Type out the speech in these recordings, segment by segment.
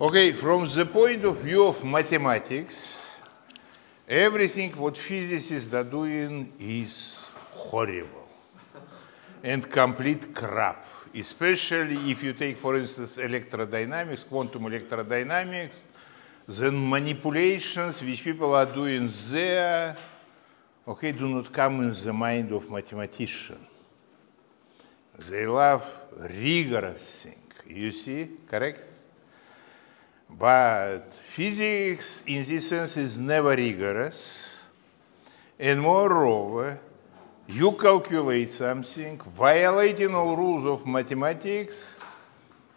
Okay, from the point of view of mathematics, everything what physicists are doing is horrible and complete crap. Especially if you take, for instance, electrodynamics, quantum electrodynamics, then manipulations which people are doing there, okay, do not come in the mind of mathematician. They love rigorous thing, you see, correct? But physics, in this sense, is never rigorous. And moreover, you calculate something, violating all rules of mathematics,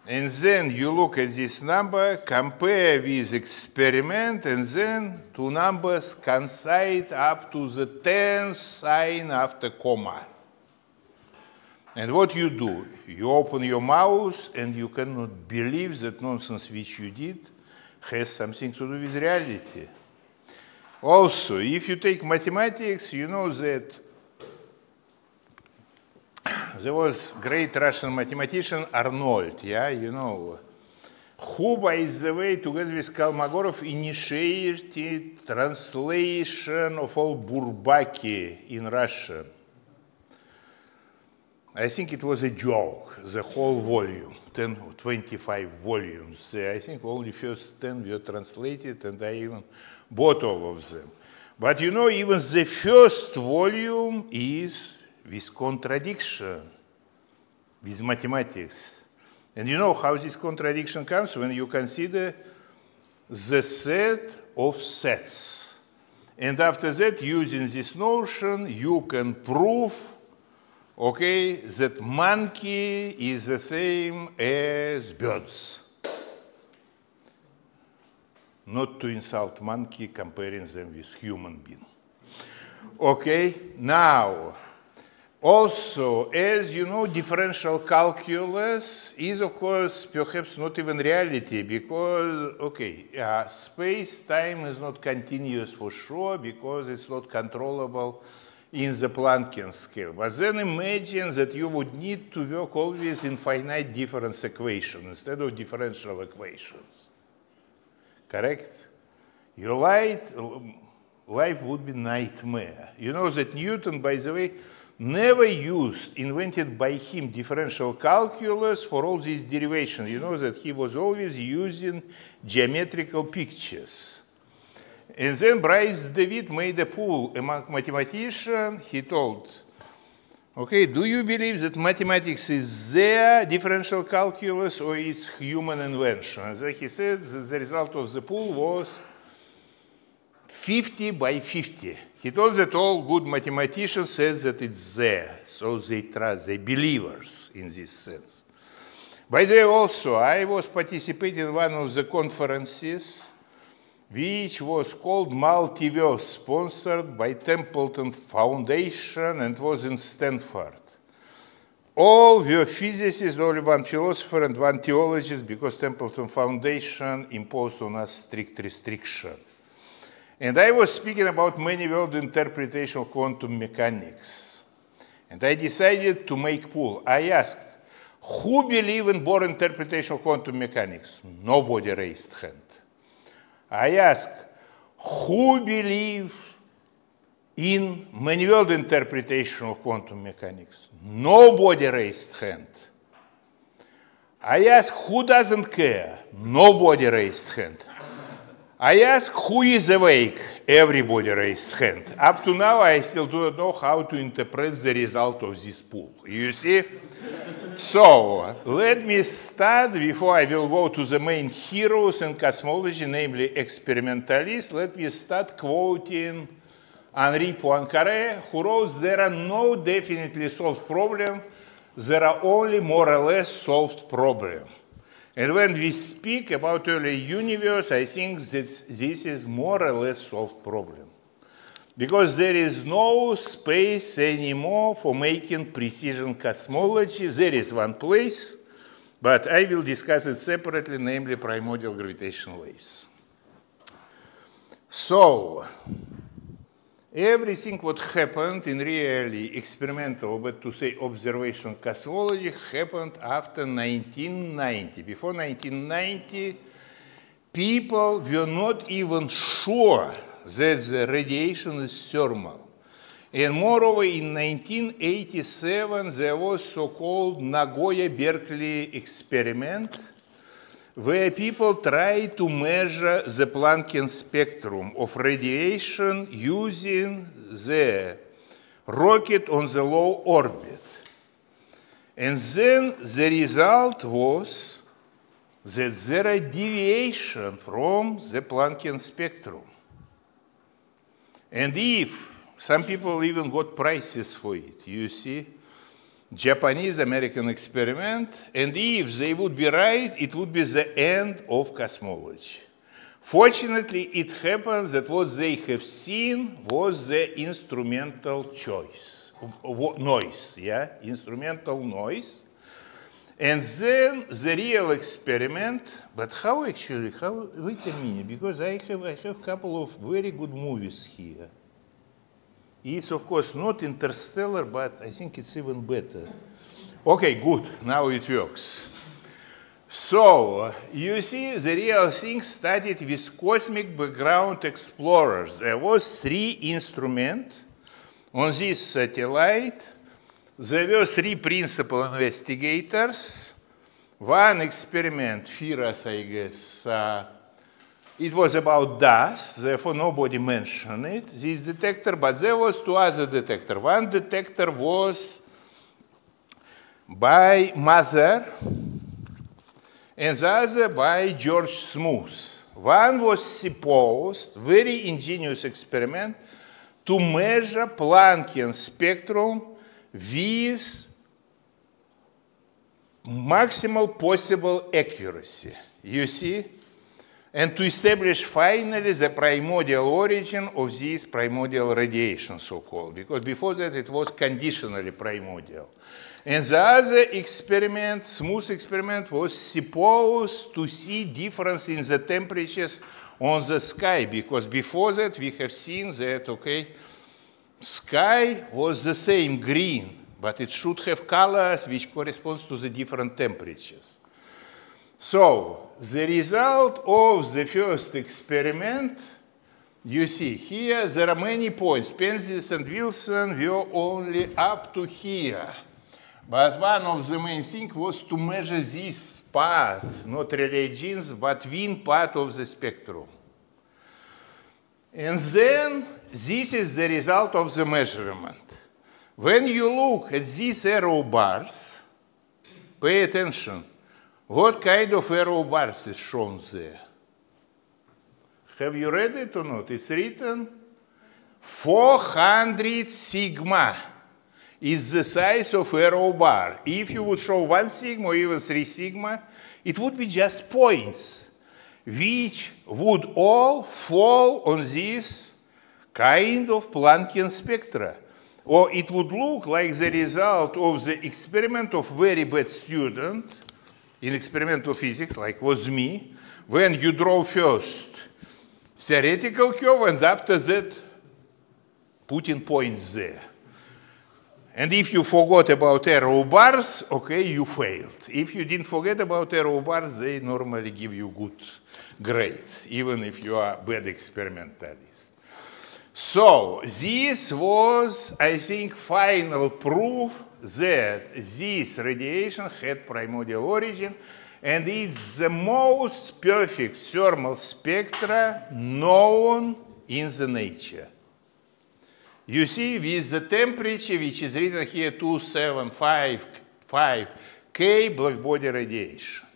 and then you look at this number, compare with experiment, and then two numbers coincide up to the 10th sign after comma. And what you do, you open your mouth and you cannot believe that nonsense which you did has something to do with reality. Also, if you take mathematics, you know that there was great Russian mathematician Arnold, yeah, you know, who, by the way, together with Kolmogorov, initiated translation of all Bourbaki in Russian. I think it was a joke, the whole volume, 10 or 25 volumes. I think only first 10 were translated, and I even bought all of them. But you know, even the first volume is with contradiction, with mathematics. And you know how this contradiction comes? When you consider the set of sets. And after that, using this notion, you can prove, okay, that monkey is the same as birds. Not to insult monkey, comparing them with human being. Okay, now, also, as you know, differential calculus is, of course, perhaps not even reality, because, okay, space-time is not continuous for sure, because it's not controllable in the Planckian scale. But then imagine that you would need to work always in finite difference equation instead of differential equations. Correct? Your life would be nightmare. You know that Newton, by the way, never invented by him differential calculus for all these derivations. You know that he was always using geometrical pictures. And then Bryce David made a poll among mathematicians. He told, okay, do you believe that mathematics is their differential calculus or it's human invention? And then he said that the result of the poll was 50 by 50. He told that all good mathematicians said that it's there, so they trust, they believers in this sense. By the way, also, I was participating in one of the conferences which was called Multiverse, sponsored by Templeton Foundation, and was in Stanford. All were physicists, only one philosopher and one theologist, because Templeton Foundation imposed on us strict restriction. And I was speaking about many-world interpretation of quantum mechanics. And I decided to make poll. I asked, who believe in Bohr interpretation of quantum mechanics? Nobody raised hand. I asked, who believe in many-world interpretation of quantum mechanics? Nobody raised hand. I asked, who doesn't care? Nobody raised hand. I asked, who is awake? Everybody raised hand. Up to now, I still do not know how to interpret the result of this poll. You see? So, let me start, before I will go to the main heroes in cosmology, namely experimentalists, let me start quoting Henri Poincaré, who wrote, there are no definitely solved problems, there are only more or less solved problems. And when we speak about early universe, I think that this is more or less solved problem. Because there is no space anymore for making precision cosmology. There is one place, but I will discuss it separately, namely primordial gravitational waves. So, everything what happened in really experimental, but to say observational cosmology, happened after 1990. Before 1990, people were not even sure that the radiation is thermal. And moreover, in 1987, there was so-called Nagoya-Berkeley experiment, where people tried to measure the Planckian spectrum of radiation using the rocket on the low orbit. And then the result was that there are deviations from the Planckian spectrum. And if some people even got prizes for it, you see, Japanese-American experiment, and if they would be right, it would be the end of cosmology. Fortunately, it happens that what they have seen was the instrumental noise, yeah, instrumental noise. And then the real experiment, but how actually, wait a minute, because I have a couple of very good movies here. It's, of course, not Interstellar, but I think it's even better. Okay, good, now it works. So, you see, the real thing started with cosmic background explorers. There was 3 instruments on this satellite. There were 3 principal investigators. One experiment, Firas, I guess, it was about dust, therefore nobody mentioned it, this detector, but there was 2 other detectors. One detector was by Mather, and the other by George Smoot. One was supposed, very ingenious experiment, to measure Planckian spectrum with maximal possible accuracy, you see? And to establish finally the primordial origin of this primordial radiation, so-called, because before that it was conditionally primordial. And the other experiment, Smoot experiment, was supposed to see difference in the temperatures on the sky, because before that we have seen that, okay, sky was the same, green, but it should have colors which corresponds to the different temperatures. So, the result of the first experiment, you see here, there are many points. Penzias and Wilson were only up to here. But one of the main things was to measure this part, not Rayleigh jeans, but Wien part of the spectrum. And then, this is the result of the measurement. When you look at these arrow bars, pay attention. What kind of arrow bars is shown there? Have you read it or not? It's written 400 sigma is the size of arrow bar. If you would show 1 sigma or even 3 sigma, it would be just points, which would all fall on this kind of Planckian spectra. Or it would look like the result of the experiment of very bad student in experimental physics, like was me, when you draw first theoretical curve and after that putting points there. And if you forgot about arrow bars, okay, you failed. If you didn't forget about arrow bars, they normally give you good grade, even if you are a bad experimentalist. So this was, I think, final proof that this radiation had primordial origin, and it's the most perfect thermal spectra known in the nature. You see, with the temperature, which is written here, 2755 K blackbody radiation.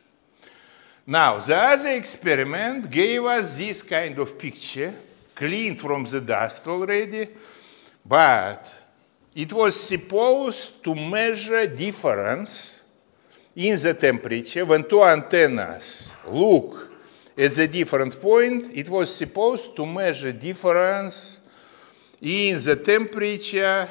Now, the other experiment gave us this kind of picture, cleaned from the dust already, but it was supposed to measure difference in the temperature. When 2 antennas look at the different point, it was supposed to measure difference in the temperature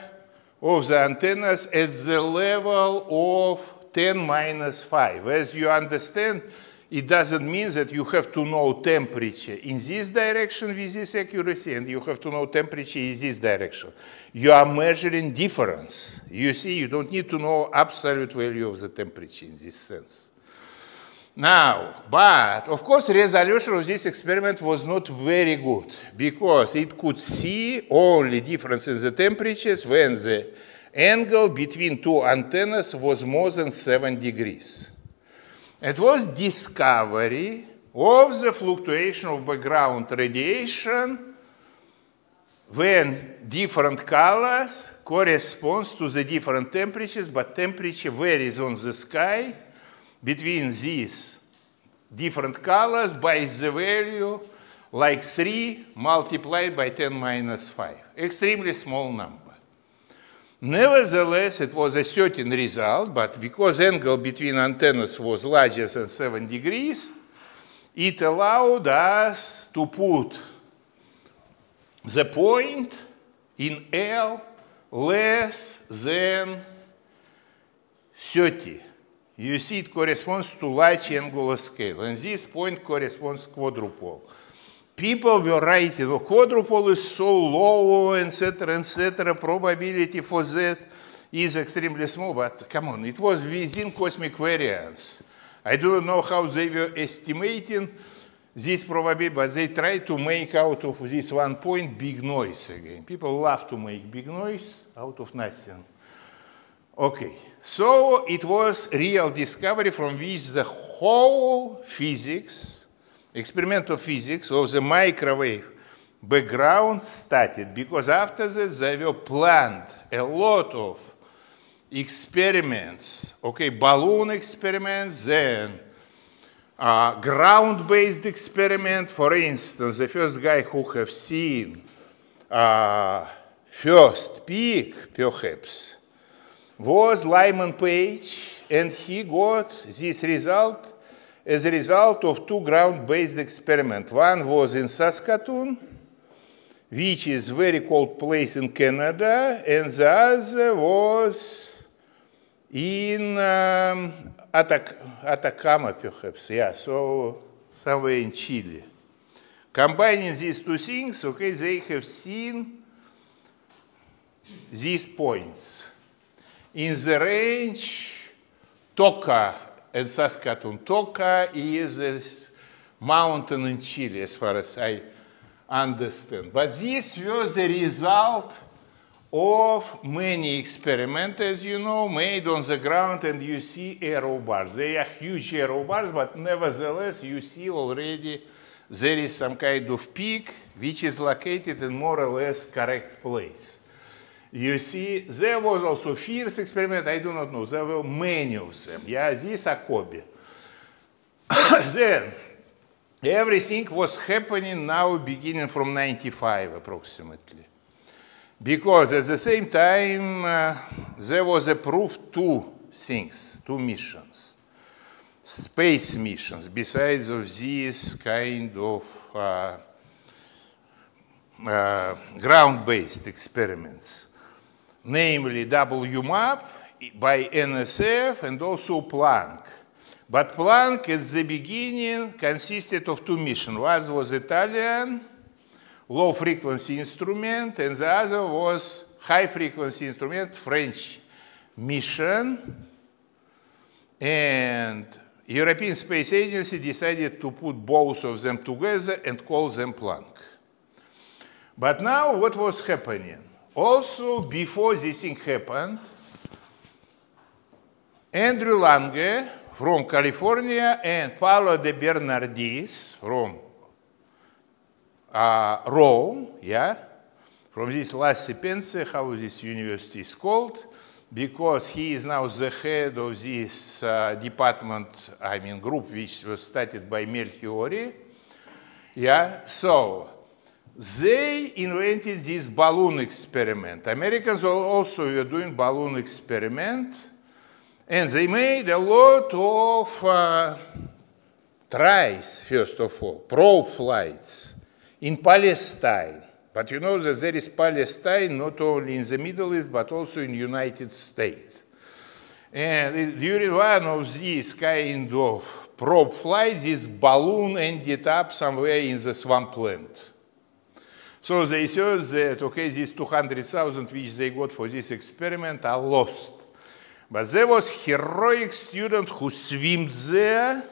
of the antennas at the level of 10⁻⁵. As you understand, it doesn't mean that you have to know temperature in this direction with this accuracy, and you have to know temperature in this direction. You are measuring difference. You see, you don't need to know absolute value of the temperature in this sense. Now, but of course, resolution of this experiment was not very good because it could see only difference in the temperatures when the angle between two antennas was more than 7 degrees. It was discovery of the fluctuation of background radiation when different colors corresponds to the different temperatures, but temperature varies on the sky between these different colors by the value like 3 multiplied by 10 minus 5. Extremely small number. Nevertheless, it was a certain result, but because angle between antennas was larger than 7 degrees, it allowed us to put the point in L less than 30. You see, it corresponds to large angular scale, and this point corresponds to quadrupole. People were writing, oh, quadrupole is so low, etc., probability for that is extremely small, but come on, it was within cosmic variance. I don't know how they were estimating this probability, but they tried to make out of this one point big noise again. People love to make big noise out of nothing. Okay. So it was real discovery from which the whole physics, experimental physics of the microwave background started, because after that they were planned a lot of experiments, okay, balloon experiments, then ground-based experiment. For instance, the first guy who have seen first peak, perhaps, was Lyman Page, and he got this result as a result of 2 ground-based experiments. One was in Saskatoon, which is a very cold place in Canada, and the other was in Atacama, perhaps, yeah, so somewhere in Chile. Combining these two things, okay, they have seen these points in the range Toca and Saskatoon. Toca is a mountain in Chile, as far as I understand. But this was the result of many experiments, as you know, made on the ground, and you see arrow bars. They are huge arrow bars, but nevertheless, you see already there is some kind of peak which is located in more or less correct place. You see, there was also fierce experiment, I do not know, there were many of them. Yeah, these are Kobe. Then, everything was happening now beginning from 95 approximately. Because at the same time, there was approved 2 things, 2 missions. Space missions, besides of these kind of ground-based experiments. Namely WMAP by NSF and also Planck. But Planck at the beginning consisted of 2 missions. One was Italian low-frequency instrument, and the other was high-frequency instrument, French mission. And European Space Agency decided to put both of them together and call them Planck. But now what was happening? Also, before this thing happened, Andrew Lange from California and Paolo De Bernardis from Rome, yeah, from this La Sapienza, how this university is called, because he is now the head of this department, I mean group, which was started by Melchiori. Yeah, so they invented this balloon experiment. Americans also were doing balloon experiment, and they made a lot of tries, first of all, probe flights in Palestine. But you know that there is Palestine not only in the Middle East, but also in the United States. And during one of these kind of probe flights, this balloon ended up somewhere in the swampland. So they thought that, okay, these 200,000 which they got for this experiment are lost. But there was heroic student who swam there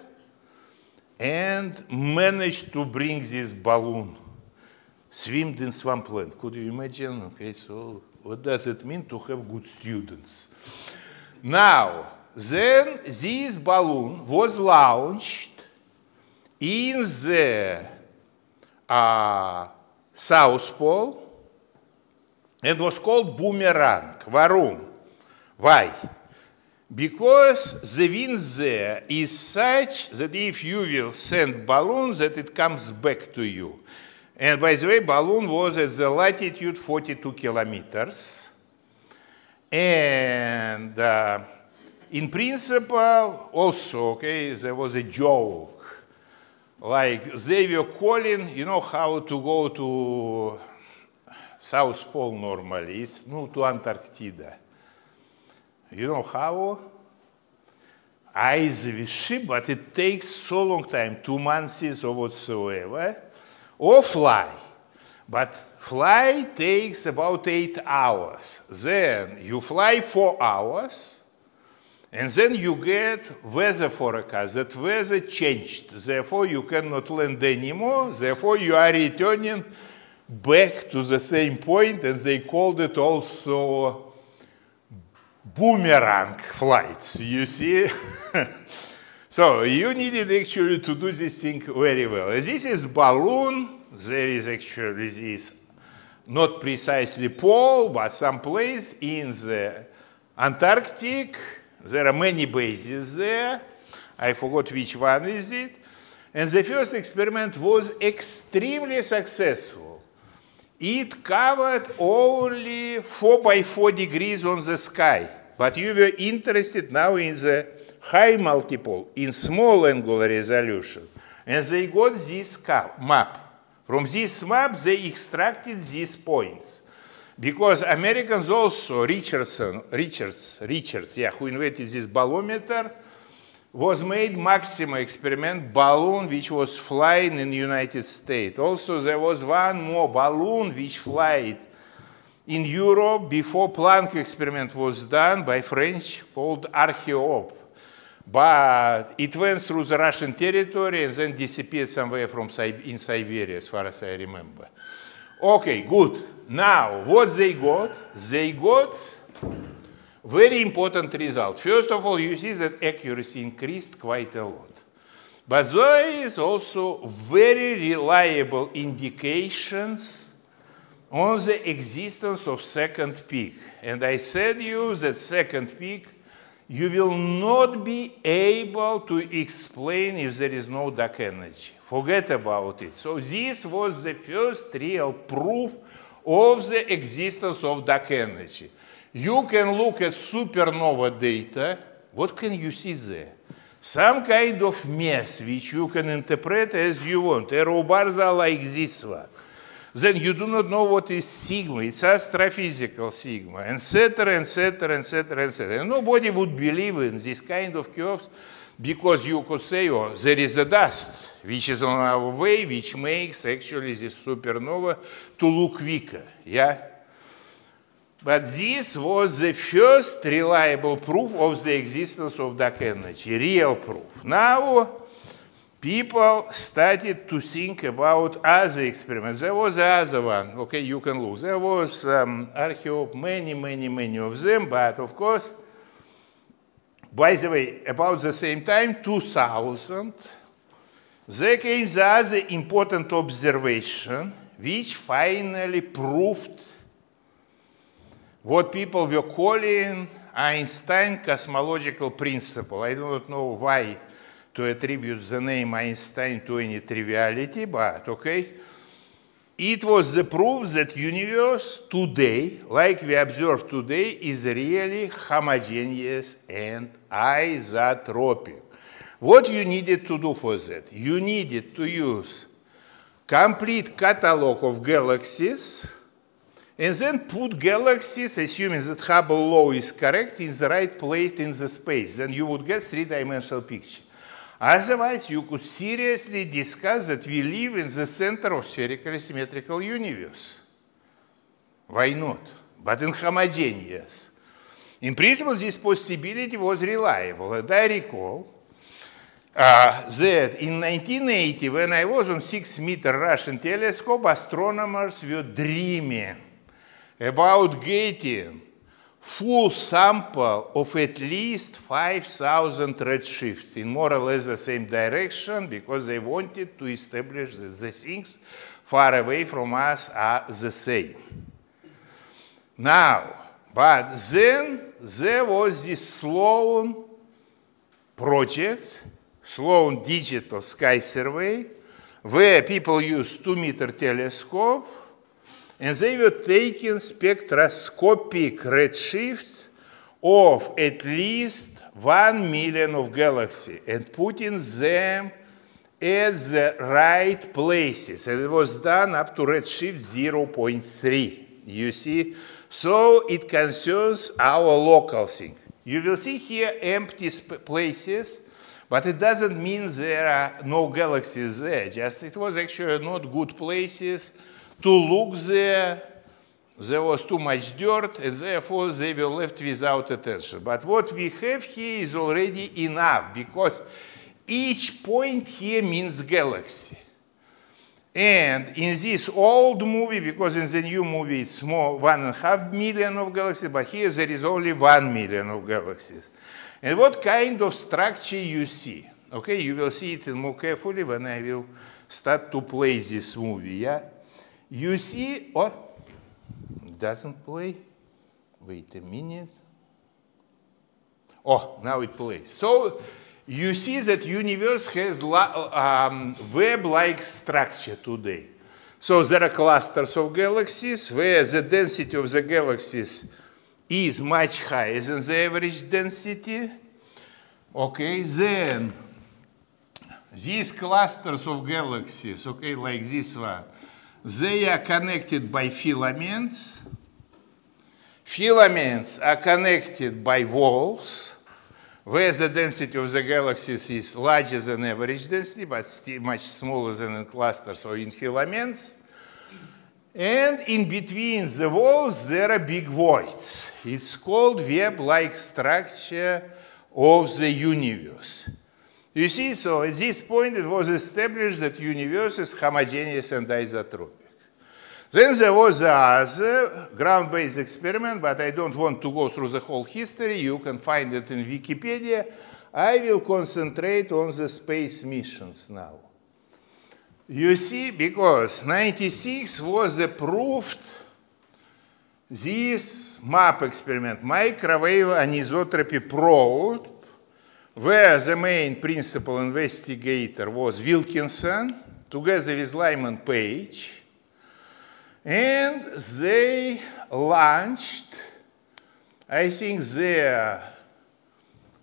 and managed to bring this balloon, swim in swampland. Could you imagine? Okay, so what does it mean to have good students? Now, then this balloon was launched in the South Pole and was called boomerang. Warum? Why? Because the wind there is such that if you will send balloon, that it comes back to you. And by the way, balloon was at the latitude 42 kilometers. And in principle, also, okay, there was a joke. Like they were calling, you know how to go to South Pole normally, it's to Antarctica. You know how? Either with ship, but it takes so long time, 2 months or whatsoever, or fly. But fly takes about 8 hours. Then you fly 4 hours, and then you get weather forecast. That weather changed. Therefore, you cannot land anymore. Therefore, you are returning back to the same point, and they called it also boomerang flights, you see? So you needed actually to do this thing very well. This is balloon. There is actually this, not precisely pole, but someplace in the Antarctic. There are many bases there. I forgot which one is it. And the first experiment was extremely successful. It covered only 4 by 4 degrees on the sky. But you were interested now in the high multiple, in small angular resolution. And they got this map. From this map, they extracted these points. Because Americans also, Richards, who invented this balometer, was made maximum experiment balloon which was flying in the United States. Also, there was one more balloon which flied in Europe before Planck experiment was done by French called Archeop. But it went through the Russian territory and then disappeared somewhere in Siberia, as far as I remember. Okay, good. Now, what they got? They got very important result. First of all, you see that accuracy increased quite a lot. But there is also very reliable indications on the existence of second peak. And I said to you that second peak, you will not be able to explain if there is no dark energy. Forget about it. So this was the first real proof of the existence of dark energy. You can look at supernova data. What can you see there? Some kind of mess which you can interpret as you want. Arrow bars are like this one. Then you do not know what is sigma. It's astrophysical sigma, etc., etc., etc., etc. And nobody would believe in this kind of curves because you could say, oh, there is a dust which is on our way, which makes actually this supernova to look weaker. Yeah? But this was the first reliable proof of the existence of dark energy, real proof. Now, people started to think about other experiments. There was another one. Okay, you can look. There was Archeop, many of them, but of course, by the way, about the same time, 2000, there came the other important observation, which finally proved what people were calling Einstein cosmological principle. I do not know why to attribute the name Einstein to any triviality, but okay. It was the proof that universe today, like we observe today, is really homogeneous and isotropic. What you needed to do for that? You needed to use complete catalog of galaxies and then put galaxies, assuming that Hubble law is correct, in the right place in the space. Then you would get three-dimensional picture. Otherwise, you could seriously discuss that we live in the center of spherically symmetrical universe. Why not? But in homogeneous. In principle, this possibility was reliable. And I recall that in 1980, when I was on 6-meter Russian telescope, astronomers were dreaming about getting full sample of at least 5,000 redshifts in more or less the same direction, because they wanted to establish that the things far away from us are the same. Now, but then there was this Sloan project, Sloan Digital Sky Survey, where people used 2-meter telescope, and they were taking spectroscopic redshift of at least 1 million of galaxies and putting them at the right places. And it was done up to redshift 0.3, you see? So it concerns our local thing. You will see here empty places, but it doesn't mean there are no galaxies there. Just it was actually not good places to look there. There was too much dirt, and therefore they were left without attention. But what we have here is already enough, because each point here means galaxy. And in this old movie, because in the new movie it's more 1.5 million of galaxies, but here there is only 1 million of galaxies. And what kind of structure you see? Okay, you will see it more carefully when I will start to play this movie, yeah? You see, oh, it doesn't play. Wait a minute. Oh, now it plays. So you see that universe has web-like structure today. So there are clusters of galaxies where the density of the galaxies is much higher than the average density. Okay, then these clusters of galaxies, okay, like this one, they are connected by filaments. Filaments are connected by walls, where the density of the galaxies is larger than average density, but still much smaller than in clusters or in filaments. And in between the walls, there are big voids. It's called web-like structure of the universe. You see, so at this point, it was established that the universe is homogeneous and isotropic. Then there was the other ground-based experiment, but I don't want to go through the whole history. You can find it in Wikipedia. I will concentrate on the space missions now. You see, because 96 was approved this MAP experiment, microwave anisotropy probe, where the main principal investigator was Wilkinson, together with Lyman Page. And they launched, I think, their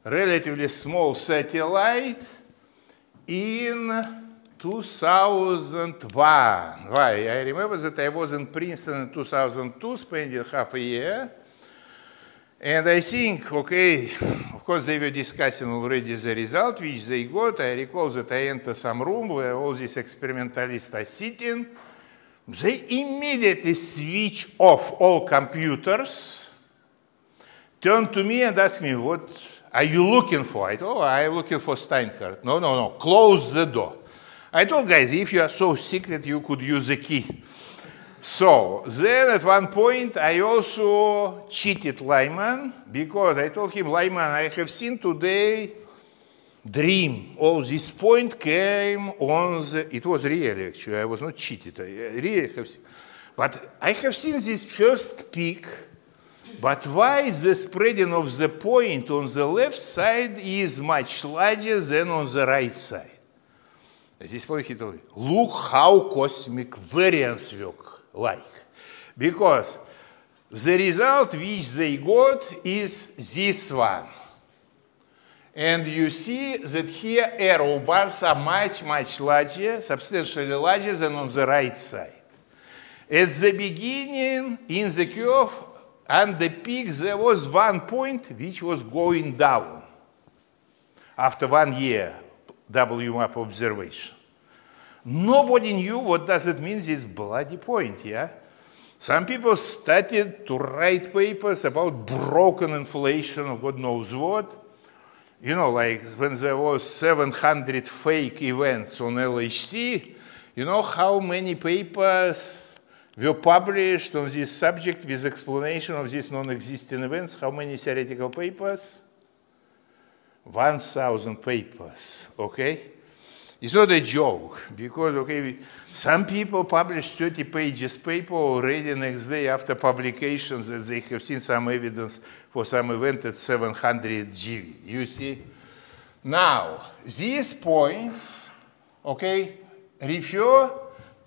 relatively small satellite in 2001. Why? I remember that I was in Princeton in 2002, spending half a year. And I think, okay, of course, they were discussing already the result, which they got. I recall that I entered some room where all these experimentalists are sitting. They immediately switch off all computers, turn to me and ask me, what are you looking for? I told, oh, I'm looking for Steinhardt. No, no, no, close the door. I told guys, if you are so secret, you could use a key. So then at one point, I also cheated Lyman, because I told him, Lyman, I have seen today dream. Oh, this point came on the, it was real actually, I was not cheated, I really have seen. But I have seen this first peak, but why the spreading of the point on the left side is much larger than on the right side? At this point he told me, look how cosmic variance work like. Because the result which they got is this one. And you see that here arrow bars are much, much larger, substantially larger than on the right side. At the beginning, in the curve, and the peak, there was one point which was going down after 1 year WMAP observation. Nobody knew what does it mean, this bloody point, yeah? Some people started to write papers about broken inflation or God knows what. you know, like when there was 700 fake events on LHC, you know how many papers were published on this subject with explanation of these non-existing events? How many theoretical papers? 1,000 papers, okay? It's not a joke, because, okay, some people publish 30 pages paper already next day after publications that they have seen some evidence for some event at 700 GeV. You see? Now, these points, okay, refer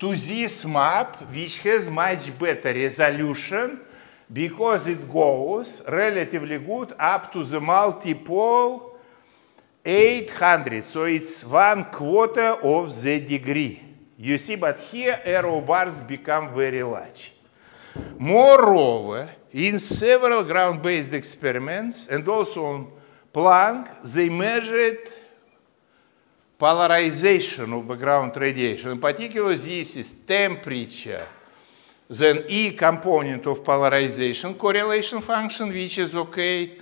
to this map, which has much better resolution because it goes relatively good up to the multiple 800. So it's 1/4 of the degree. You see, but here arrow bars become very large. Moreover, in several ground-based experiments and also on Planck, they measured polarization of background radiation. In particular, this is temperature, then E component of polarization correlation function, which is okay.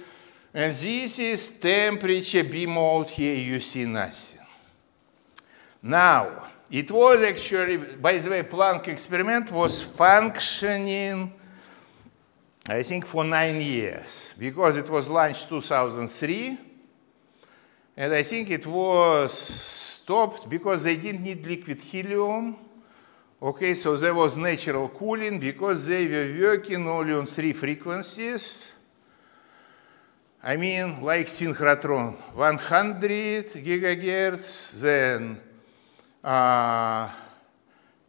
And this is temperature B mode. Here you see nothing. Now, it was actually, by the way, Planck experiment was functioning, I think, for 9 years, because it was launched 2003. And I think it was stopped because they didn't need liquid helium. Okay, so there was natural cooling because they were working only on 3 frequencies. I mean, like synchrotron, 100 gigahertz, then,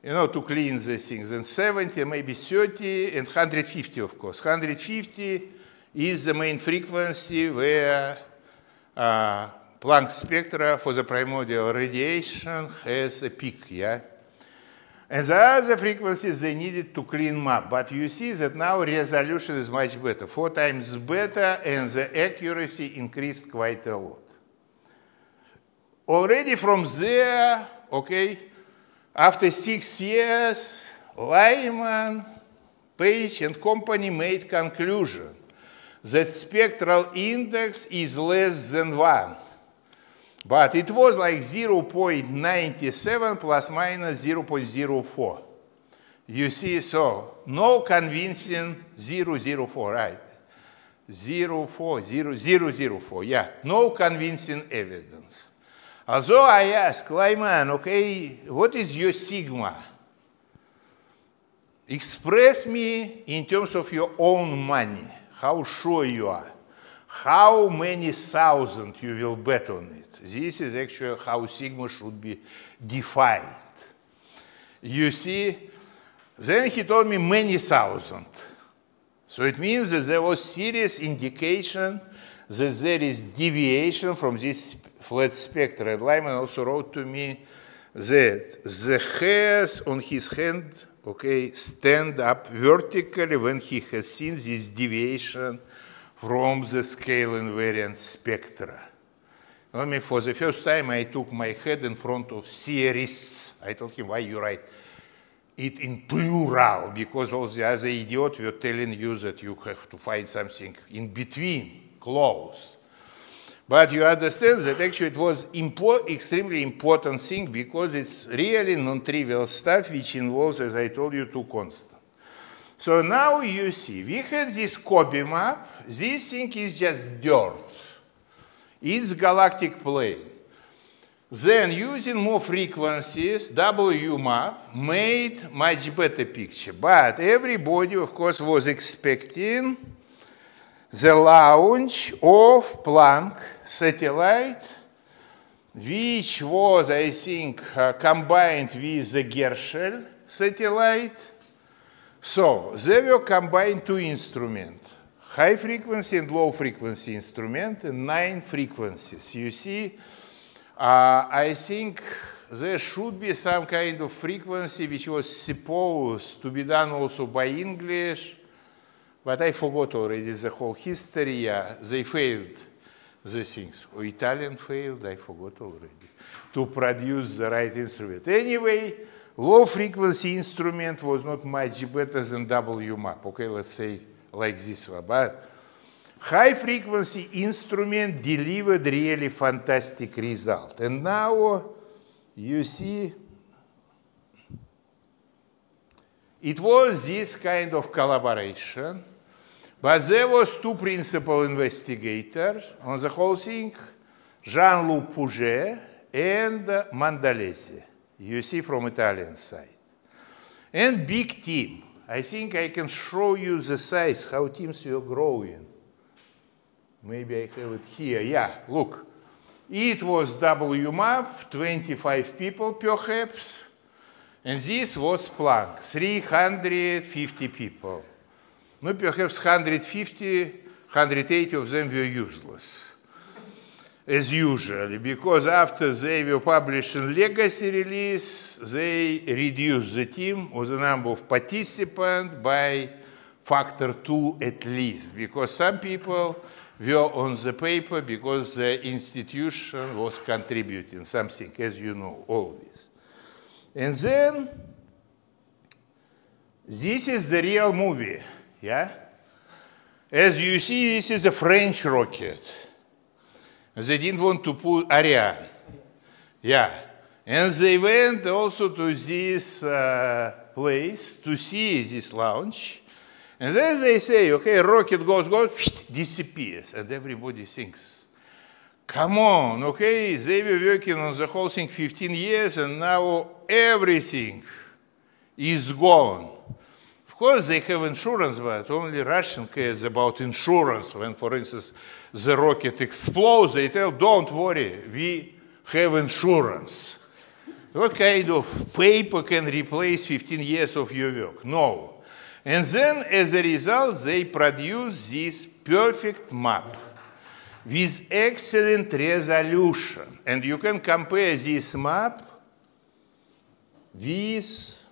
you know, to clean the things, then 70, maybe 30, and 150, of course. 150 is the main frequency where Planck spectra for the primordial radiation has a peak, yeah? And the other frequencies, they needed to clean map. But you see that now resolution is much better, 4 times better, and the accuracy increased quite a lot. Already from there, okay, after 6 years, Lyman, Page, and company made conclusion that spectral index is less than 1. But it was like 0.97 plus minus 0.04. You see, so no convincing 004, right? 0.004, yeah, no convincing evidence. Although I asked Lyman, okay, what is your sigma? Express me in terms of your own money, how sure you are, how many thousand you will bet on it. This is actually how sigma should be defined. You see, then he told me many thousand. So it means that there was serious indication that there is deviation from this flat spectra. And Lyman also wrote to me that the hairs on his hand, okay, stand up vertically when he has seen this deviation from the scale invariant spectra. I mean, for the first time, I took my head in front of theorists. I told him, why you write it in plural? Because all the other idiots were telling you that you have to find something in between, close. But you understand that actually it was extremely important thing because it's really non-trivial stuff which involves, as I told you, 2 constants. So now you see, we had this Kobe map. This thing is just dirt. It's galactic plane. Then, using more frequencies, W map made much better picture. But everybody, of course, was expecting the launch of Planck satellite, which was, I think, combined with the Herschel satellite. So, they were combined 2 instruments. High frequency and low frequency instrument, and 9 frequencies. You see, I think there should be some kind of frequency which was supposed to be done also by English, but I forgot already the whole history. They failed the things. Or Italian failed, I forgot already, to produce the right instrument. Anyway, low frequency instrument was not much better than W map. Okay, let's say like this one. But high-frequency instrument delivered really fantastic result. And now you see, it was this kind of collaboration, but there was two principal investigators on the whole thing, Jean-Luc Pouget and Mandalesi, you see from Italian side. And big team. I think I can show you the size, how teams were growing. Maybe I have it here. Yeah, look. It was WMAP, 25 people perhaps. And this was Planck, 350 people. No, perhaps 150, 180 of them were useless, as usual, because after they were publishing legacy release, they reduced the team or the number of participants by factor 2 at least, because some people were on the paper because the institution was contributing something, as you know, always. And then, this is the real movie, yeah? As you see, this is a French rocket. They didn't want to put Ariane. Yeah. And they went also to this place to see this launch. And then they say, okay, rocket goes, disappears. And everybody thinks, come on, okay, they were working on the whole thing 15 years, and now everything is gone. Of course, they have insurance, but only Russian cares about insurance. When, for instance, the rocket explodes, they tell, don't worry, we have insurance. What kind of paper can replace 15 years of your work? No. And then, as a result, they produce this perfect map with excellent resolution. And you can compare this map with,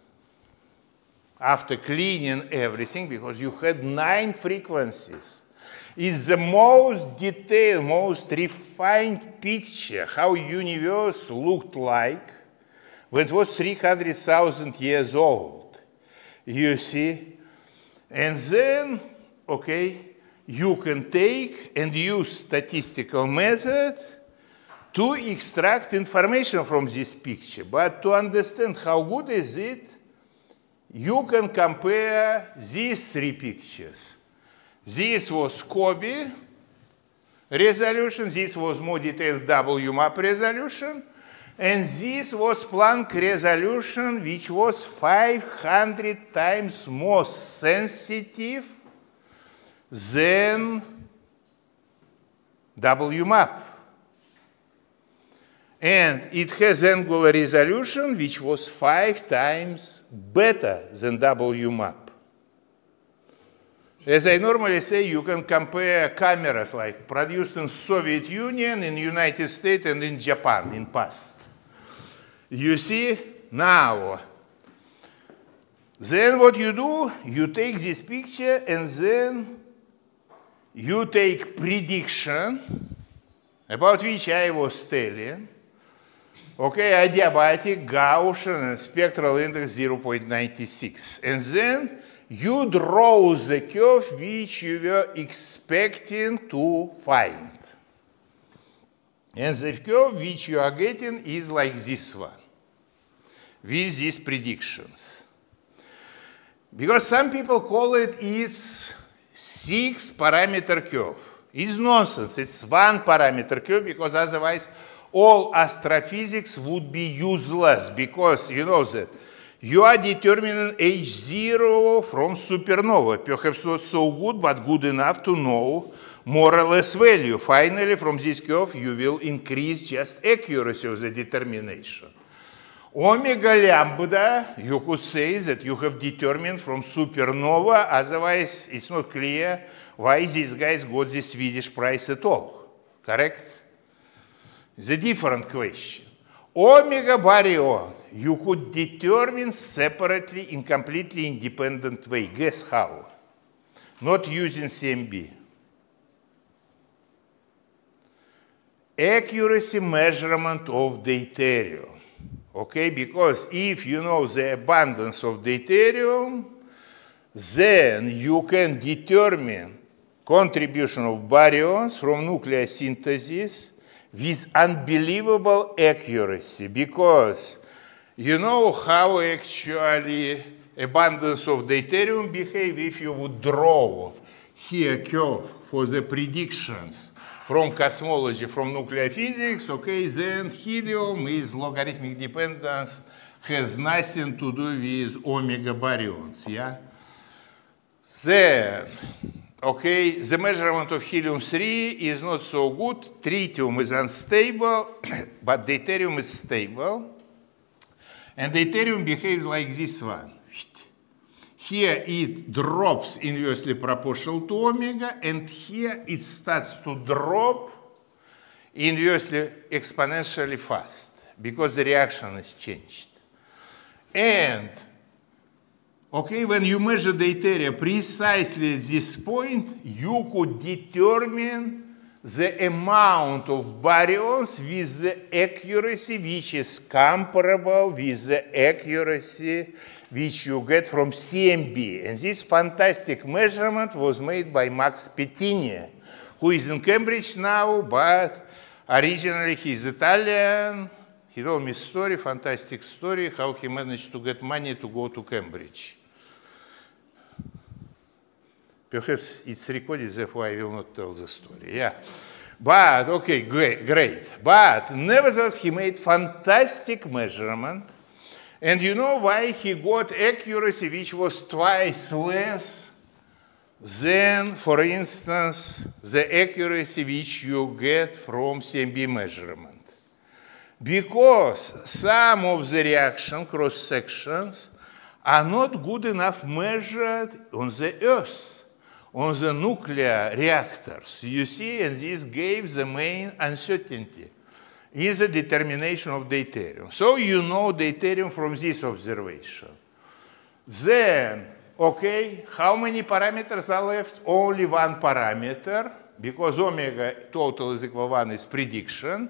after cleaning everything, because you had 9 frequencies. It's the most detailed, most refined picture how universe looked like when it was 300,000 years old. You see? And then, okay, you can take and use statistical method to extract information from this picture. But to understand how good is it, you can compare these 3 pictures. This was Kobe resolution, this was more detailed WMAP resolution, and this was Planck resolution, which was 500 times more sensitive than WMAP. And it has angular resolution, which was 5 times better than WMAP. As I normally say, you can compare cameras like produced in Soviet Union, in United States, and in Japan in past. You see, now, then what you do, you take this picture and then you take prediction about which I was telling. Okay, adiabatic, Gaussian, and spectral index 0.96. And then you draw the curve which you were expecting to find. And the curve which you are getting is like this one, with these predictions. Because some people call it its 6-parameter curve. It's nonsense. It's 1-parameter curve, because otherwise all astrophysics would be useless, because you know that you are determining H0 from supernova. Perhaps not so good, but good enough to know more or less value. Finally, from this curve, you will increase just accuracy of the determination. Omega lambda, you could say that you have determined from supernova, otherwise it's not clear why these guys got the Swedish prize at all, correct? It's a different question. Omega baryon, you could determine separately in completely independent way. Guess how? Not using CMB. Accuracy measurement of deuterium. Okay, because if you know the abundance of deuterium, then you can determine contribution of baryons from nuclear synthesis with unbelievable accuracy, because you know how actually abundance of deuterium behave if you would draw here curve for the predictions from cosmology, from nuclear physics, okay, then helium is logarithmic dependence, has nothing to do with omega baryons, yeah? Then, okay, the measurement of helium-3 is not so good. Tritium is unstable, but deuterium is stable. And deuterium behaves like this one. Here it drops inversely proportional to omega, and here it starts to drop inversely exponentially fast, because the reaction is changed. And, okay, when you measure deuterium precisely at this point, you could determine the amount of baryons with the accuracy which is comparable with the accuracy which you get from CMB. And this fantastic measurement was made by Max Pettini, who is in Cambridge now, but originally he's Italian. He told me a story, fantastic story, how he managed to get money to go to Cambridge. Perhaps it's recorded, therefore I will not tell the story, yeah. But, okay, great. But nevertheless, he made fantastic measurement. And you know why he got accuracy which was twice less than, for instance, the accuracy which you get from CMB measurement? Because some of the reaction cross-sections are not good enough measured on the Earth, on the nuclear reactors. You see, and this gave the main uncertainty is the determination of deuterium. So you know deuterium from this observation. Then, okay, how many parameters are left? Only one parameter, because omega total is equal 1 is prediction.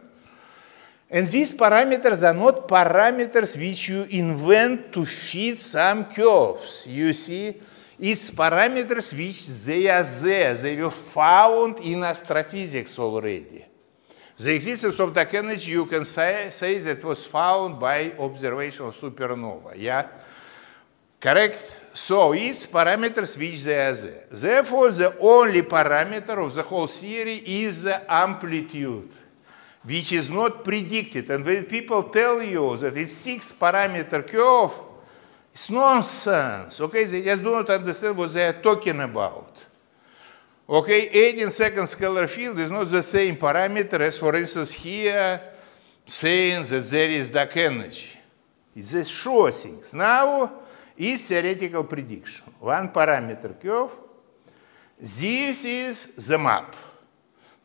And these parameters are not parameters which you invent to fit some curves. You see, it's parameters which they are there. They were found in astrophysics already. The existence of dark energy, you can say that was found by observation of supernova, yeah? Correct? So it's parameters which they are there. Therefore, the only parameter of the whole theory is the amplitude, which is not predicted. And when people tell you that it's 6-parameter curve, it's nonsense, okay? They just do not understand what they are talking about. Okay, 18-second scalar field is not the same parameter as, for instance, here, saying that there is dark energy. It's the sure things. Now, it's theoretical prediction. 1-parameter curve. This is the map.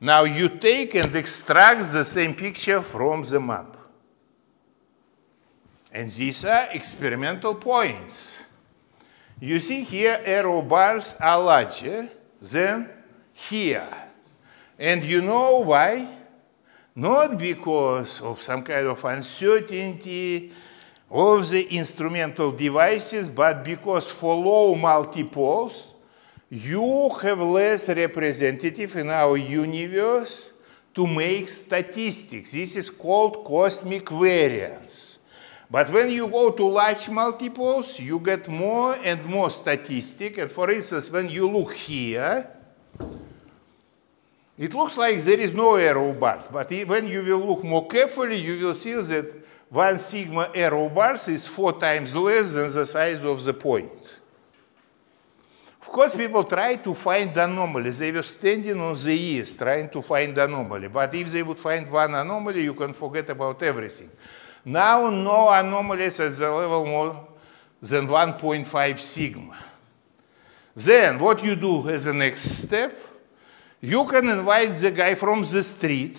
Now, you take and extract the same picture from the map. And these are experimental points. You see here, arrow bars are larger than here. And you know why? Not because of some kind of uncertainty of the instrumental devices, but because for low multipoles, you have less representative in our universe to make statistics. This is called cosmic variance. But when you go to large multipoles, you get more and more statistics. And for instance, when you look here, it looks like there is no arrow bars. But when you will look more carefully, you will see that 1 sigma arrow bars is 4 times less than the size of the point. Of course, people try to find anomalies. They were standing on the ears trying to find anomaly. But if they would find one anomaly, you can forget about everything. Now, no anomalies at the level more than 1.5 sigma. Then, what you do as a next step, you can invite the guy from the street,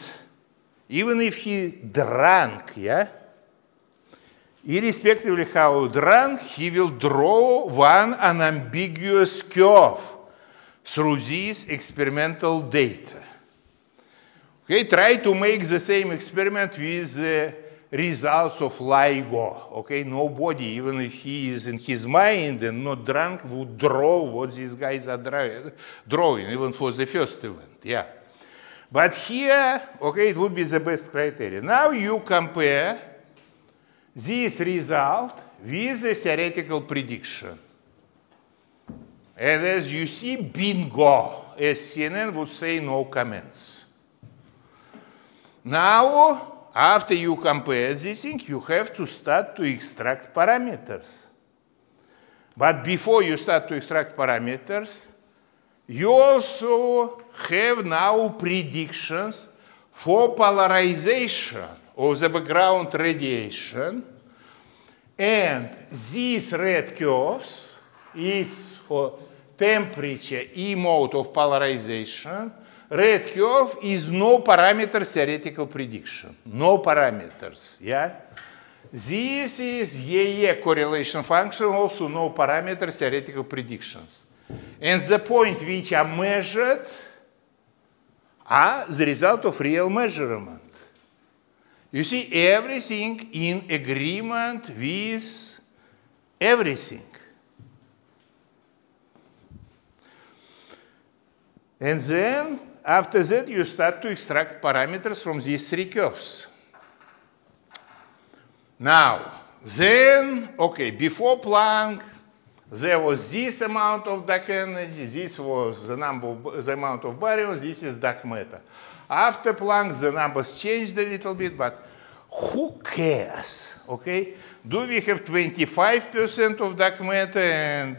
even if he drunk, yeah? Irrespectively how drunk, he will draw one unambiguous curve through these experimental data. Okay, try to make the same experiment with the results of LIGO. Okay, nobody, even if he is in his mind and not drunk, would draw what these guys are drawing, even for the first event. Yeah. But here, okay, it would be the best criteria. Now you compare this result with the theoretical prediction. And as you see, bingo, as CNN would say, no comments. Now, after you compare this thing, you have to start to extract parameters. But before you start to extract parameters, you also have now predictions for polarization of the background radiation. And these red curves is for temperature E mode of polarization. Red curve is no parameter theoretical prediction. No parameters, yeah? This is correlation function, also no parameter theoretical predictions. And the point which are measured are the result of real measurement. You see everything in agreement with everything. And then, after that, you start to extract parameters from these three curves. Now, then, okay, before Planck, there was this amount of dark energy, this was the amount of baryons, this is dark matter. After Planck, the numbers changed a little bit, but who cares, okay? Do we have 25% of dark matter and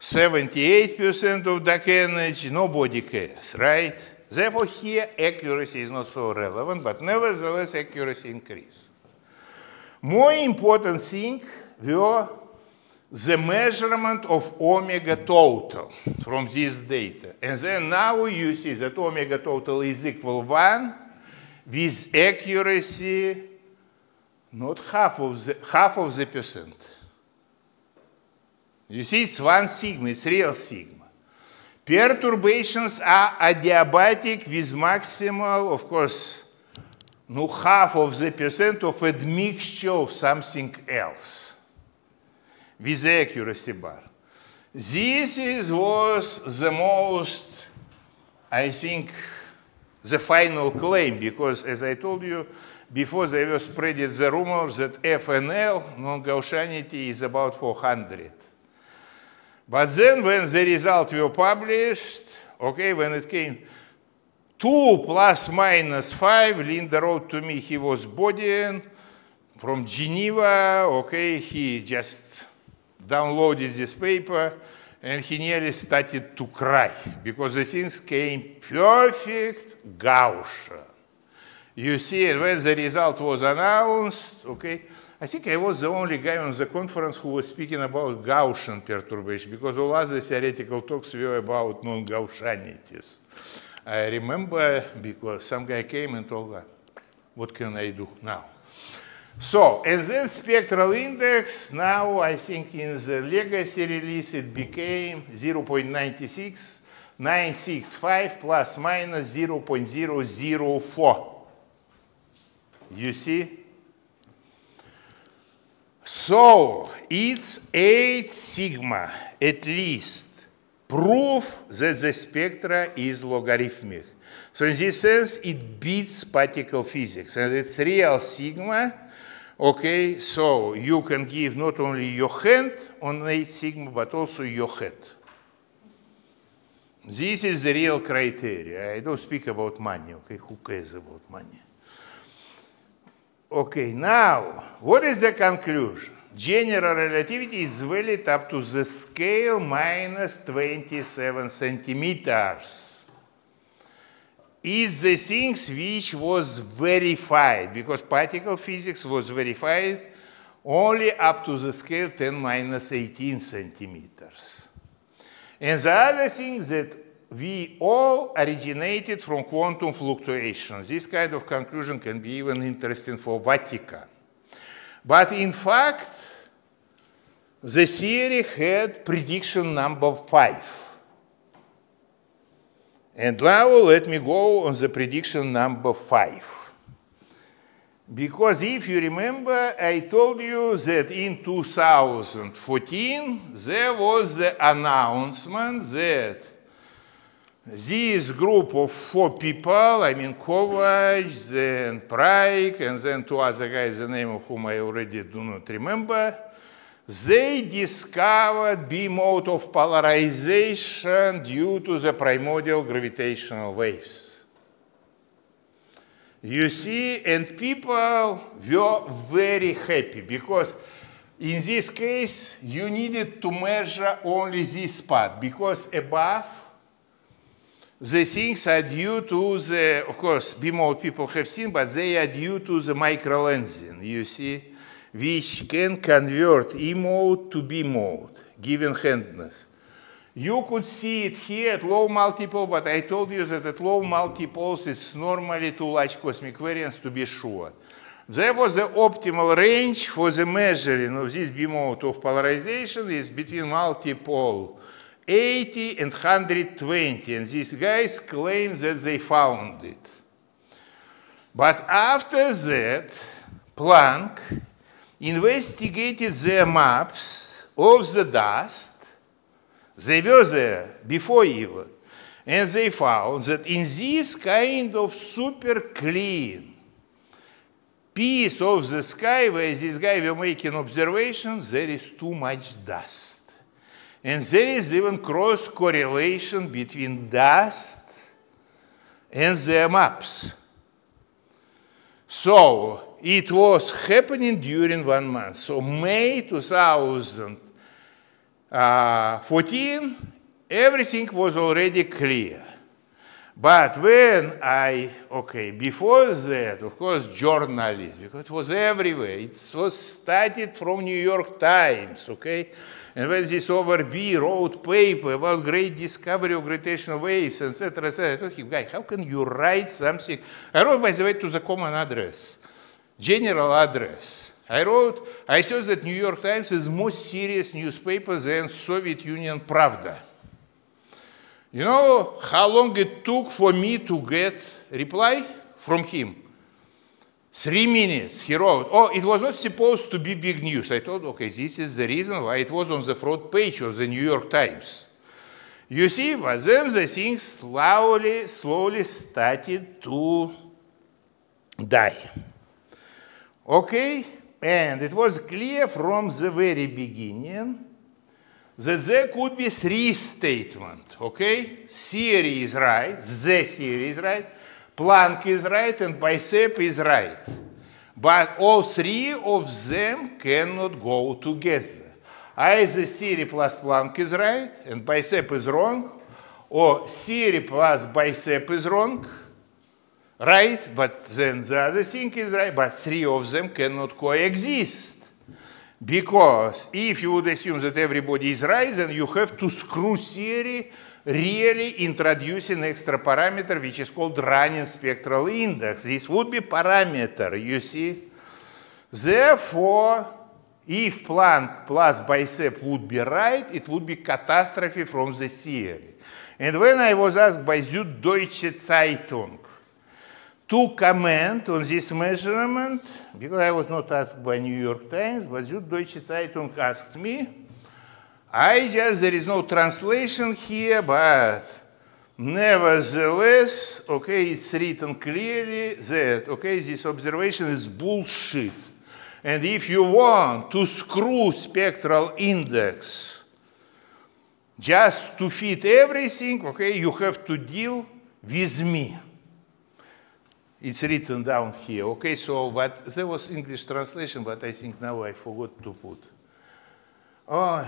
78% of dark energy? Nobody cares, right? Therefore, here accuracy is not so relevant, but nevertheless, accuracy increased. More important thing were the measurement of omega total from this data. And then now you see that omega total is equal 1 with accuracy not half of the percent. You see, it's 1 sigma, it's real sigma. Perturbations are adiabatic with maximal, of course, no half of the percent of admixture of something else with the accuracy bar. This was the most, I think, the final claim, because as I told you, before they were spreading the rumors that FNL, non-Gaussianity, is about 400. But then when the results were published, okay, when it came 2 plus minus 5, Linda wrote to me he was bodying from Geneva, okay, he just downloaded this paper and he nearly started to cry because the things came perfect Gaussian. You see, when the result was announced, okay, I think I was the only guy on the conference who was speaking about Gaussian perturbation because all other theoretical talks were about non-Gaussianities. I remember because some guy came and told me, what can I do now? So, and then spectral index, now I think in the legacy release it became 0.96965 plus minus 0.004. You see? So, it's 8 sigma at least proof that the spectra is logarithmic. So in this sense, it beats particle physics, and it's real sigma. Okay, so you can give not only your hand on 8 sigma, but also your head. This is the real criteria. I don't speak about money, okay? Who cares about money? Okay, now, what is the conclusion? General relativity is valid up to the scale minus 27 centimeters. It's the things which was verified, because particle physics was verified only up to the scale 10 minus 18 centimeters. And the other thing that we all originated from quantum fluctuations. This kind of conclusion can be even interesting for Vatican. But in fact, the theory had prediction number 5. And now let me go on the prediction number 5. Because if you remember, I told you that in 2014, there was the announcement that this group of 4 people, I mean Kovac, then Praik, and then 2 other guys, the name of whom I already do not remember, they discovered B mode of polarization due to the primordial gravitational waves. You see, and people were very happy because in this case, you needed to measure only this part because above, the things are due to the, of course, B mode people have seen, but they are due to the microlensing, you see, which can convert E mode to B mode, given handness. You could see it here at low multiple, but I told you that at low multiples, it's normally too large cosmic variance to be sure. There was the optimal range for the measuring of this B mode of polarization is between multiple 80 and 120, and these guys claim that they found it. But after that, Planck investigated the maps of the dust. They were there before even, and they found that in this kind of super clean piece of the sky where this guy were making observations, there is too much dust. And there is even cross correlation between dust and the maps. So it was happening during 1 month. So May 2014, everything was already clear. But when before that, of course, journalists, because it was everywhere. It was started from New York Times, okay? And when this Urbino wrote paper about great discovery of gravitational waves, etc., etc., I told him, guy, how can you write something? I wrote, by the way, to the common address, general address. I saw that New York Times is more serious newspaper than Soviet Union Pravda. You know how long it took for me to get reply from him? 3 minutes. He wrote, oh, it was not supposed to be big news. I thought, okay, this is the reason why it was on the front page of the New York Times. You see, but then the thing slowly started to die. Okay? And it was clear from the very beginning that there could be 3 statements, okay? Theory is right, the theory is right, Planck is right, and Bicep is right. But all 3 of them cannot go together. Either theory plus Planck is right, and Bicep is wrong, or theory plus Bicep is wrong, right, but then the other thing is right, but 3 of them cannot coexist. Because if you would assume that everybody is right, then you have to screw theory, really introducing extra parameter, which is called running spectral index. This would be parameter, you see. Therefore, if Planck plus Bicep would be right, it would be catastrophe from the theory. And when I was asked by Süddeutsche Zeitung to comment on this measurement, because I was not asked by New York Times, but Süddeutsche Zeitung asked me, there is no translation here, but nevertheless, okay, it's written clearly that, okay, this observation is bullshit. And if you want to screw spectral index just to fit everything, okay, you have to deal with me. It's written down here, okay, so, but there was English translation, but I think now I forgot to put. Oh,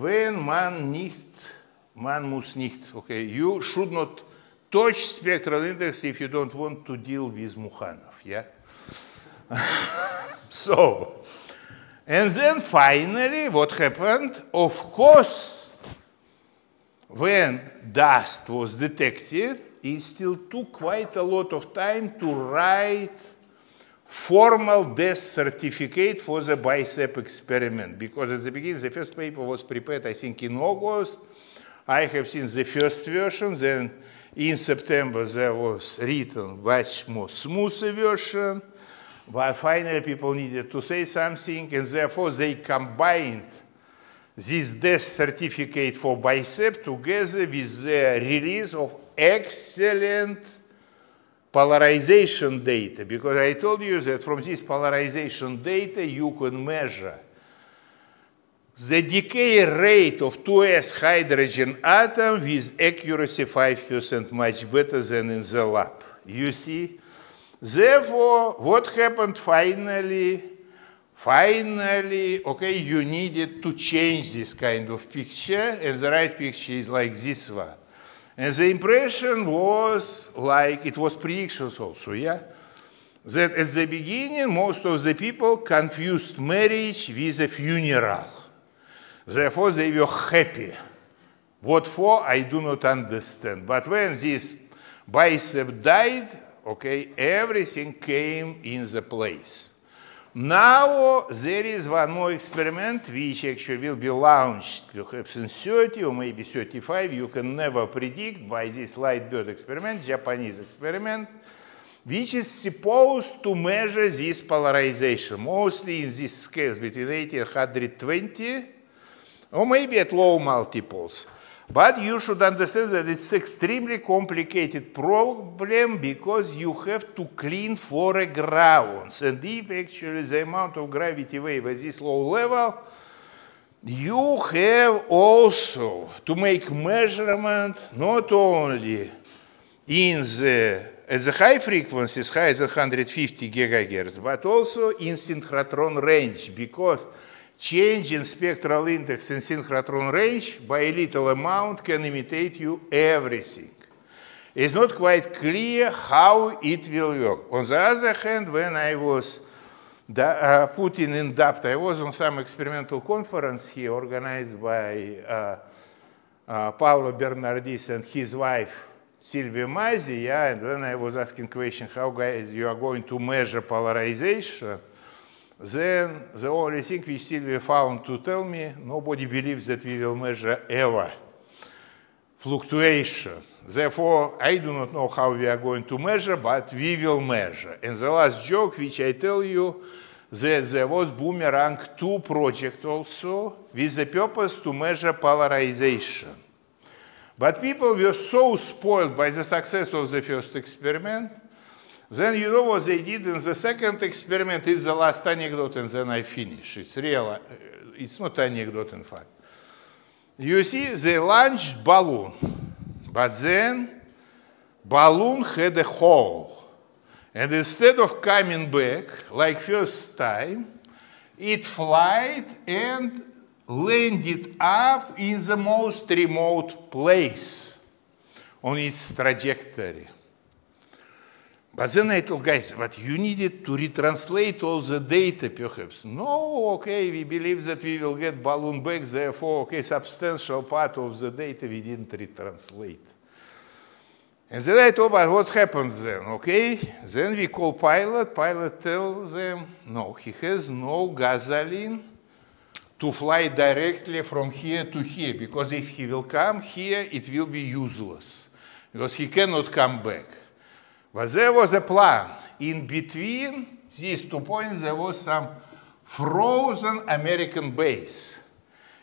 Wenn man muss nicht, okay, you should not touch spectral index if you don't want to deal with Mukhanov, yeah? So, and then finally, what happened? Of course, when dust was detected, it still took quite a lot of time to write formal death certificate for the Bicep experiment. Because at the beginning, the first paper was prepared, I think, in August. I have seen the first version, then In September, there was written much more smoother version, but finally people needed to say something, and therefore they combined this death certificate for bicep together with the release of excellent polarization data, because I told you that from this polarization data you can measure the decay rate of 2s hydrogen atom with accuracy 5% much better than in the lab. You see? Therefore, what happened finally, okay, you needed to change this kind of picture, and the right picture is like this one. And the impression was like, it was predictions also, yeah? That at the beginning, most of the people confused marriage with a funeral. Therefore, they were happy. What for, I do not understand. But when this bicep died, okay, everything came in the place. Now, there is one more experiment which actually will be launched perhaps in 30 or maybe 35. You can never predict by this light bird experiment, Japanese experiment, which is supposed to measure this polarization, mostly in this scales between 80 and 120, or maybe at low multiples. But you should understand that it's an extremely complicated problem because you have to clean for grounds. And if actually the amount of gravity wave at this low level, you have also to make measurement not only in at the high frequencies, higher than 150 gigahertz, but also in synchrotron range, because change in spectral index in synchrotron range by a little amount can imitate you everything. It's not quite clear how it will work. On the other hand, when I was putting in DAPT, I was on some experimental conference here organized by Paolo Bernardis and his wife, Silvia Mazzi, yeah, and when I was asking question, how guys you are going to measure polarization, then the only thing which Silvia found to tell me, nobody believes that we will measure ever fluctuation. Therefore, I do not know how we are going to measure, but we will measure. And the last joke which I tell you, that there was Boomerang 2 project also with the purpose to measure polarization. But people were so spoiled by the success of the first experiment. Then you know what they did in the second experiment. Is the last anecdote, and then I finish. It's real. It's not anecdote, in fact. You see, they launched balloon, but then balloon had a hole, and instead of coming back like first time, it flied and landed up in the most remote place on its trajectory. But then I told guys, but you needed to retranslate all the data, perhaps. No, okay, we believe that we will get balloon back, therefore, okay, substantial part of the data we didn't retranslate. And then I told, but what happens then, okay? Then we call pilot, pilot tells them, no, he has no gasoline to fly directly from here to here, because if he will come here, it will be useless, because he cannot come back. But there was a plan. In between these 2 points, there was some frozen American base.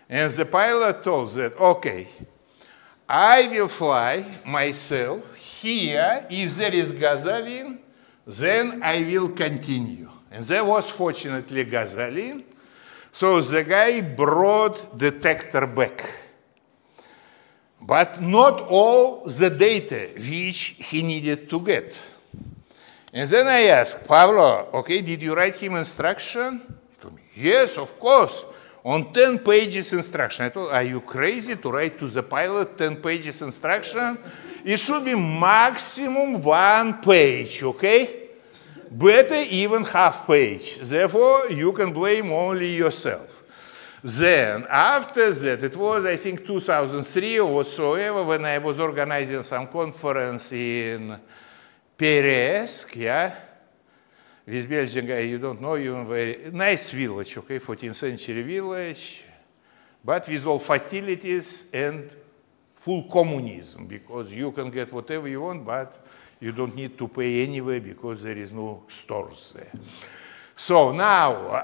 And the pilot told that, okay, I will fly myself here. If there is gasoline, then I will continue. And there was fortunately gasoline. So the guy brought detector back. But not all the data which he needed to get. And then I asked, Pablo, okay, did you write him instruction? He told me, yes, of course, on 10 pages instruction. I told, are you crazy to write to the pilot 10 pages instruction? It should be maximum 1 page, okay? Better even half page. Therefore, you can blame only yourself. Then, after that, it was, I think, 2003 or whatsoever, when I was organizing some conference in Peresk, yeah? With Belgian guy, you don't know, even very nice village, okay, 14th century village, but with all facilities and full communism, because you can get whatever you want, but you don't need to pay anyway because there is no stores there. So now,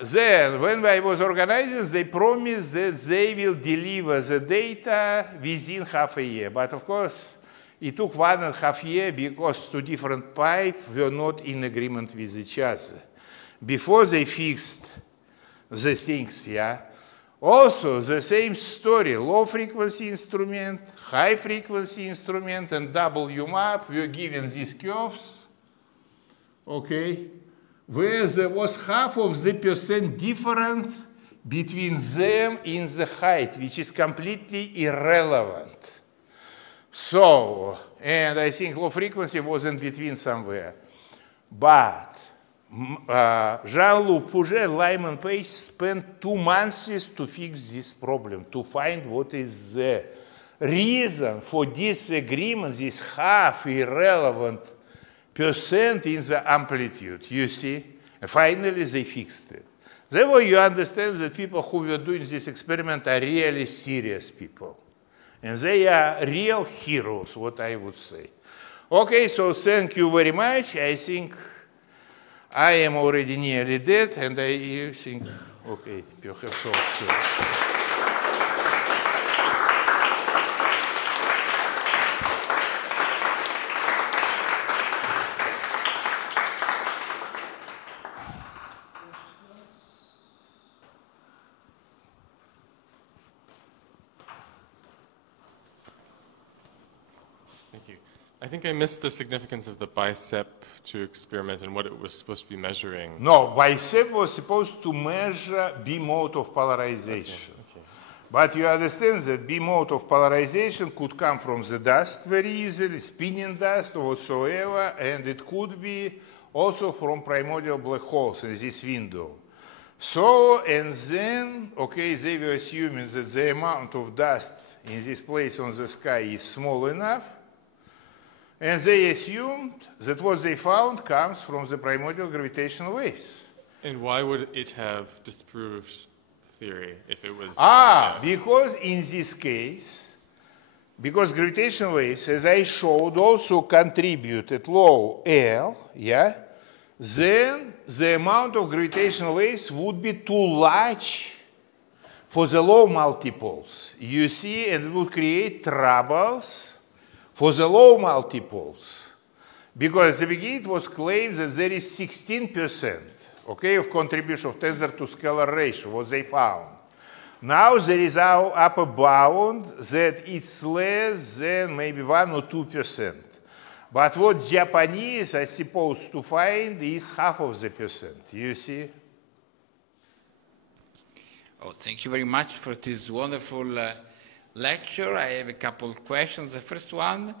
then when I was organizing, they promised that they will deliver the data within half a year. But of course, it took 1.5 years because two different pipes were not in agreement with each other. Before they fixed the things, yeah. Also, the same story, low frequency instrument, high frequency instrument, and WMAP were given these curves, okay, where there was half of the percent difference between them in the height, which is completely irrelevant. So, and I think low frequency was in between somewhere. But Jean-Luc Pouget and Lyman Page spent 2 months to fix this problem, to find what is the reason for disagreement, this half irrelevant percent in the amplitude, you see? And finally, they fixed it. Therefore, you understand that people who were doing this experiment are really serious people. And they are real heroes, what I would say. Okay, so thank you very much. I think I am already nearly dead, and I think, okay, perhaps also. I think I missed the significance of the BICEP2 experiment and what it was supposed to be measuring. No, BICEP was supposed to measure B mode of polarization. Okay. But you understand that B mode of polarization could come from the dust very easily, spinning dust or whatsoever, and it could be also from primordial black holes in this window. So, and then, okay, they were assuming that the amount of dust in this place on the sky is small enough, and they assumed that what they found comes from the primordial gravitational waves. And why would it have disproved theory if it was... Because in this case, because gravitational waves, as I showed, also contribute at low L, yeah, then the amount of gravitational waves would be too large for the low multiples, you see, and it would create troubles for the low multiples, because at the beginning it was claimed that there is 16%, okay, of contribution of tensor to scalar ratio, what they found. Now there is our upper bound that it's less than maybe 1 or 2%. But what Japanese are supposed to find is half of the percent, you see? Oh, thank you very much for this wonderful lecture. I have a couple of questions. The first one,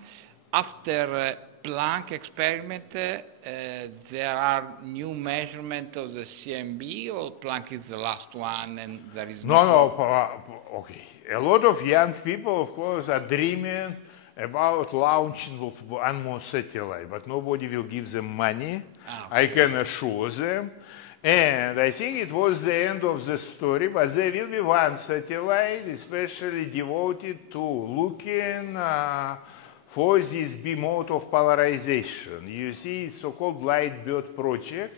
after Planck experiment, there are new measurement of the CMB, or Planck is the last one and there is okay. A lot of young people, of course, are dreaming about launching of one more satellite, but nobody will give them money. I can assure them. And I think it was the end of the story, but there will be one satellite especially devoted to looking for this B mode of polarization. You see, it's so-called Lightbird project,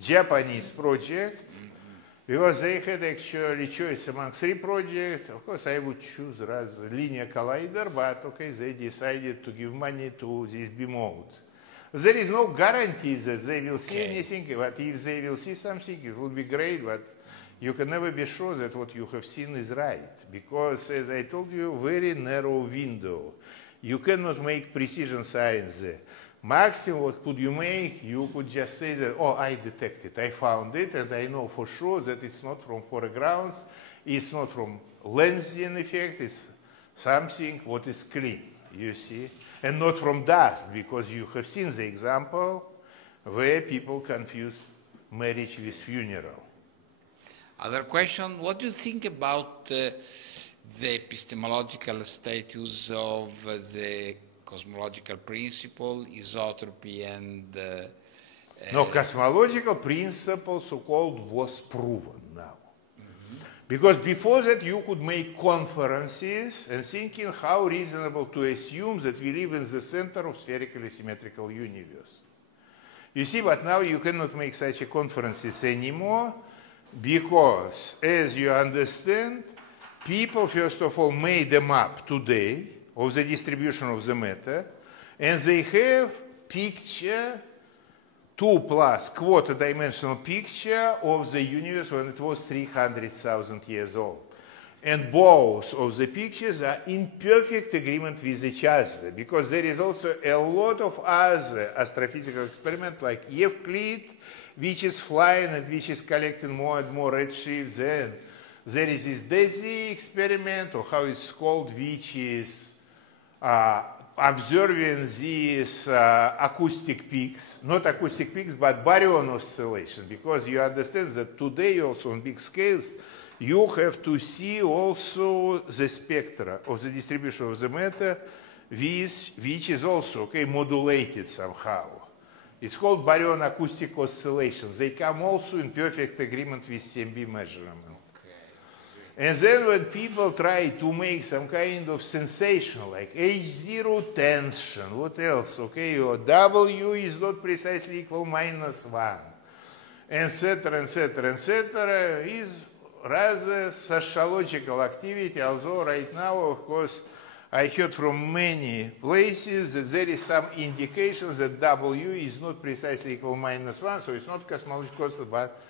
Japanese project, because they had actually choice among 3 projects. Of course, I would choose rather linear collider, but okay, they decided to give money to this B mode. There is no guarantee that they will see anything, but if they will see something, it would be great, but you can never be sure that what you have seen is right, because, as I told you, very narrow window. You cannot make precision science there. Maximum, what could you make? You could just say that, oh, I detected, I found it, and I know for sure that it's not from foregrounds, it's not from Lenzien effect, it's something what is clean, you see? And not from dust, because you have seen the example where people confuse marriage with funeral. Other question, what do you think about the epistemological status of the cosmological principle, isotropy, and... No, cosmological principle, so-called, was proven now. Because before that, you could make conferences and thinking how reasonable to assume that we live in the center of spherically symmetrical universe. You see, but now you cannot make such a conferences anymore because, as you understand, people, first of all, made a map today of the distribution of the matter, and they have picture 2 plus quarter-dimensional picture of the universe when it was 300,000 years old. And both of the pictures are in perfect agreement with each other, because there is also a lot of other astrophysical experiments like Euclid, which is flying and which is collecting more and more redshifts. Then there is this DESI experiment, or how it's called, which is observing these acoustic peaks, not acoustic peaks, but baryon oscillation, because you understand that today also on big scales, you have to see also the spectra of the distribution of the matter, which is also modulated somehow. It's called baryon acoustic oscillations. They come also in perfect agreement with CMB measurement. And then when people try to make some kind of sensation, like H0 tension, what else, or W is not precisely equal -1, etc., etc., etc., is rather sociological activity, although right now, of course, I heard from many places that there is some indication that W is not precisely equal -1, so it's not cosmological constant, but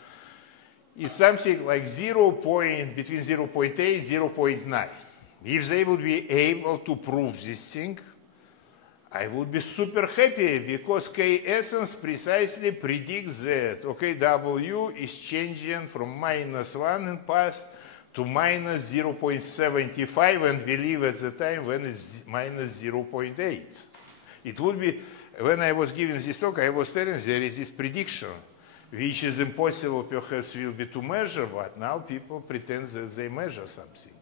it's something like between 0.8 and 0.9. If they would be able to prove this thing, I would be super happy, because K-essence precisely predicts that, W is changing from -1 in past to -0.75, and we live at the time when it's -0.8. It would be, when I was giving this talk, I was telling there is this prediction, which is impossible perhaps will be to measure, but now people pretend that they measure something.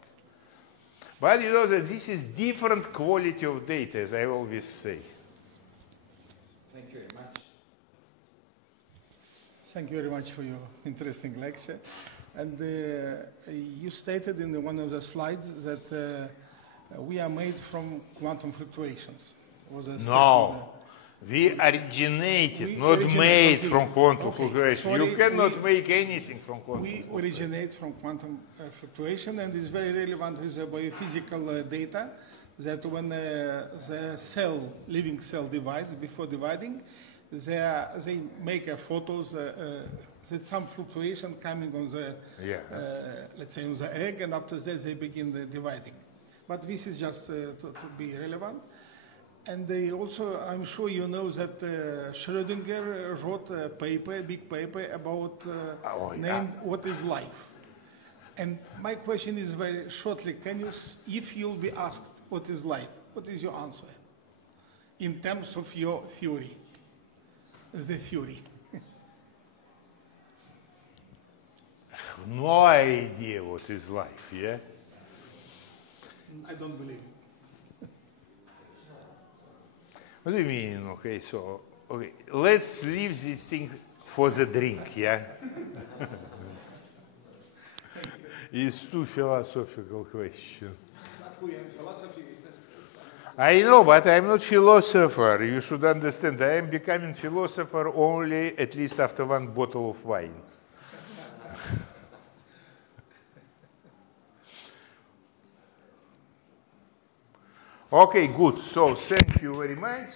But you know that this is different quality of data, as I always say. Thank you very much. Thank you very much for your interesting lecture. And you stated in one of the slides that we are made from quantum fluctuations. No. We originated, not made from quantum fluctuation. You cannot make anything from quantum fluctuation. We originate from quantum fluctuation, and it's very relevant with the biophysical data that when the living cell divides, before dividing, they make photos that some fluctuation coming on the, let's say, on the egg, and after that they begin the dividing. But this is just to be relevant. And they also, I'm sure you know that Schrödinger wrote a paper, a big paper, about named What is Life? And my question is very shortly, if you'll be asked what is life, what is your answer? In terms of your theory, the theory. I have no idea what is life, yeah? I don't believe it. What do you mean? Let's leave this thing for the drink, yeah? It's too philosophical question. But we have philosophy. I know, but I'm not philosopher. You should understand. I am becoming philosopher only at least after one bottle of wine. Okay, good. So thank you very much.